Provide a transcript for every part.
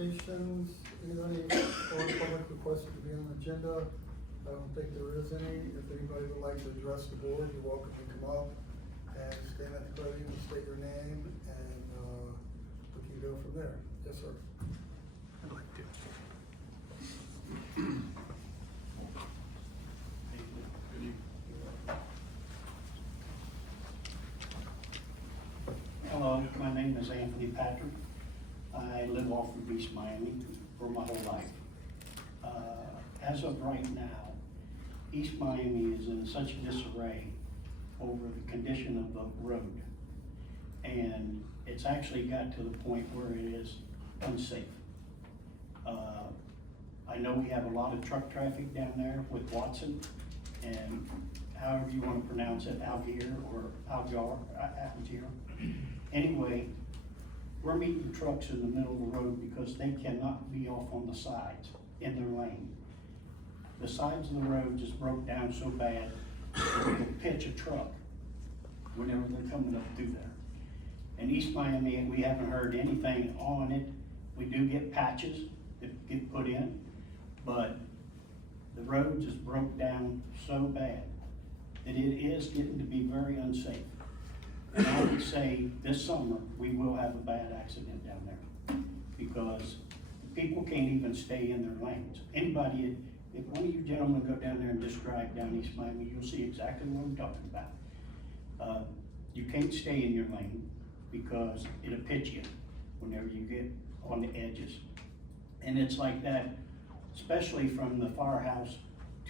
communications, anybody or public requested to be on the agenda? I don't think there is any. If anybody would like to address the board, you're welcome to come up and stand at the podium and state your name, and we can go from there. Yes, sir. I'd like to. Hello, my name is Anthony Patrick. I live off of East Miami for my whole life. As of right now, East Miami is in such disarray over the condition of the road. And it's actually got to the point where it is unsafe. I know we have a lot of truck traffic down there with Watson, and however you want to pronounce it, Algier or Algar, Algier. Anyway, we're meeting trucks in the middle of the road because they cannot be off on the sides in their lane. The sides of the road just broke down so bad, they can pitch a truck whenever they're coming up through there. In East Miami, and we haven't heard anything on it. We do get patches that get put in, but the road just broke down so bad that it is getting to be very unsafe. And I would say this summer, we will have a bad accident down there because people can't even stay in their lanes. Anybody, if one of you gentlemen go down there and just drive down East Miami, you'll see exactly what I'm talking about. You can't stay in your lane because it'll pitch you whenever you get on the edges. And it's like that, especially from the firehouse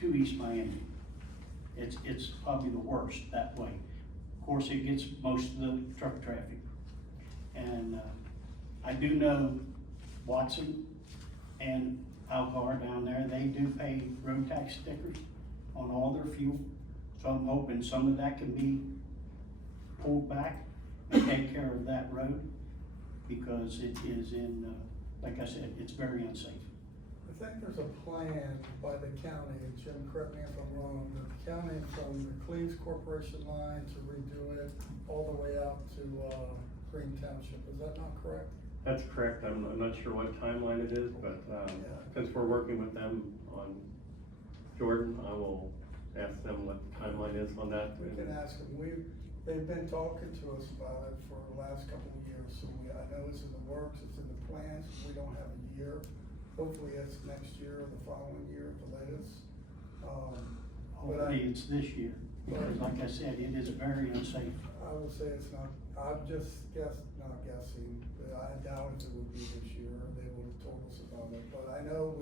to East Miami. It's probably the worst that way. Of course, it gets most of the truck traffic. And I do know Watson and Algar down there, they do pay road tax stickers on all their fuel. So I'm hoping some of that can be pulled back and take care of that road, because it is in, like I said, it's very unsafe. I think there's a plan by the county, and Jim, correct me if I'm wrong, but the county from the Cleves Corporation line to redo it all the way out to Green Township. Is that not correct? That's correct. I'm not sure what timeline it is, but since we're working with them on Jordan, I will ask them what the timeline is on that. We can ask them. They've been talking to us about it for the last couple of years, so I know it's in the works, it's in the plans. We don't have a year. Hopefully it's next year or the following year at the latest. Hopefully it's this year, because like I said, it is very unsafe. I would say it's not, I'm just not guessing, but I doubt it would be this year. They would have told us about it, but I know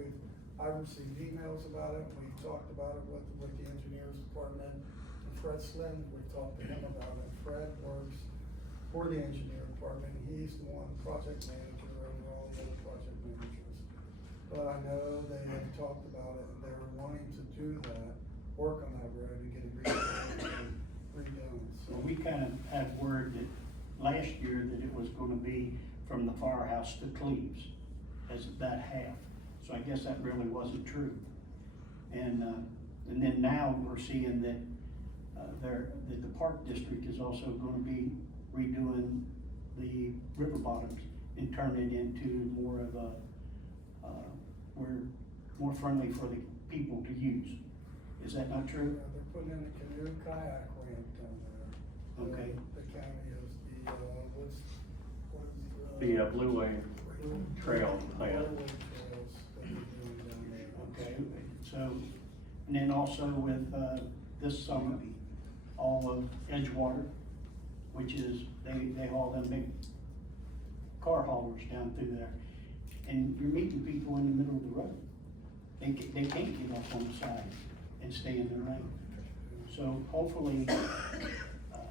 I've received emails about it. We've talked about it with the engineers department. And Fred Slynn, we've talked to him about it. Fred works for the engineer department. He's the one project manager over all the other project managers. But I know they have talked about it, and they're wanting to do that, work on that road and get it redone. So Well, we kind of had word that last year that it was gonna be from the firehouse to Cleves as that half. So I guess that really wasn't true. And then now we're seeing that that the park district is also gonna be redoing the river bottoms and turning it into more of a, more friendly for the people to use. Is that not true? they're putting in a canoe kayak ramp down there. Okay. The county is The Blue Wave Trail plan. Blue Wave trails that they're doing down there. Okay, so, and then also with, this summer, all of Edgewater, which is, they haul them big car haulers down through there. And you're meeting people in the middle of the road. They can't get off on the side and stay in their lane. So hopefully,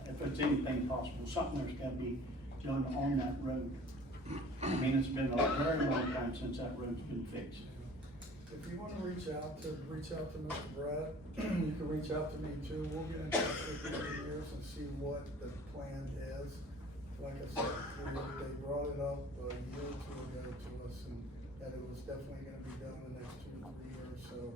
if it's anything possible, something there's gotta be done on that road. I mean, it's been a very long time since that road's been fixed. If you wanna reach out to Mr. Brett, you can reach out to me too. We'll get in touch with the engineers and see what the plan is. Like I said, they brought it up a year or two ago to us, and that it was definitely gonna be done in the next 2 to 3 years, so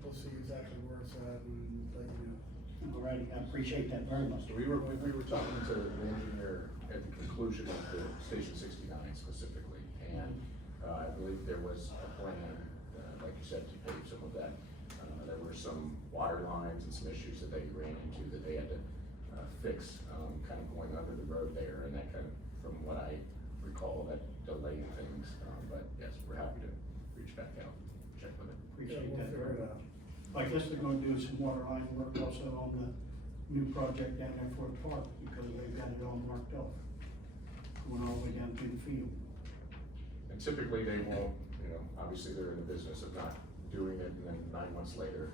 we'll see exactly where it's at and let you know. Alrighty, I appreciate that very much. So we were talking to the engineer at the conclusion of the Station 69 specifically, and I believe there was a plan, like you said, to pave some of that. There were some water lines and some issues that they ran into that they had to fix, kind of going under the road there, and that kind of, from what I recall, that delayed things. But yes, we're happy to reach back out, check with it. Appreciate we'll that figure very it much. out. I guess they're gonna do some water line work also on the new project down there for the park, because they've got it all marked off, going all the way down to the field. And typically they won't, you know, obviously they're in the business of not doing it and then 9 months later.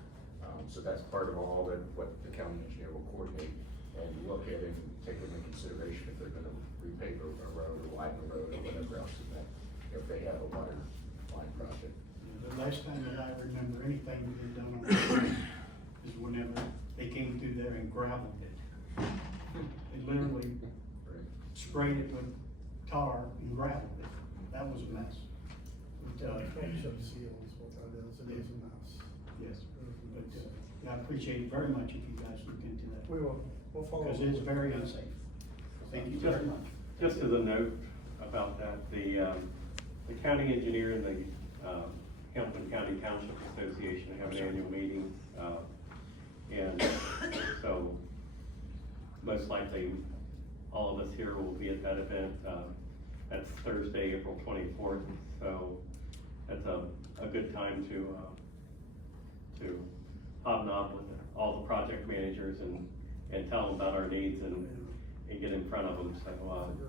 So that's part of all that, what the county engineer will coordinate and look at it and take into consideration if they're gonna repave a road or widen a road or whatever else in that, if they have a water line project. The last time that I remember anything we had done on the is whenever they came through there and gravelled it. They literally Right. sprayed it with tar and gravelled it. That was a mess. But, Township seal is what that is, it is a mess. yes, It is a but, mess. yeah, I appreciate it very much if you guys look into that, We will, we'll follow. because it's very unsafe. Thank you very much. Just as a note about that, the county engineer and the, Hamilton County Township Association have an annual meeting, and so most likely all of us here will be at that event. That's Thursday, April 24th, so that's a good time to hobnob with all the project managers and tell them about our needs and get in front of them, so,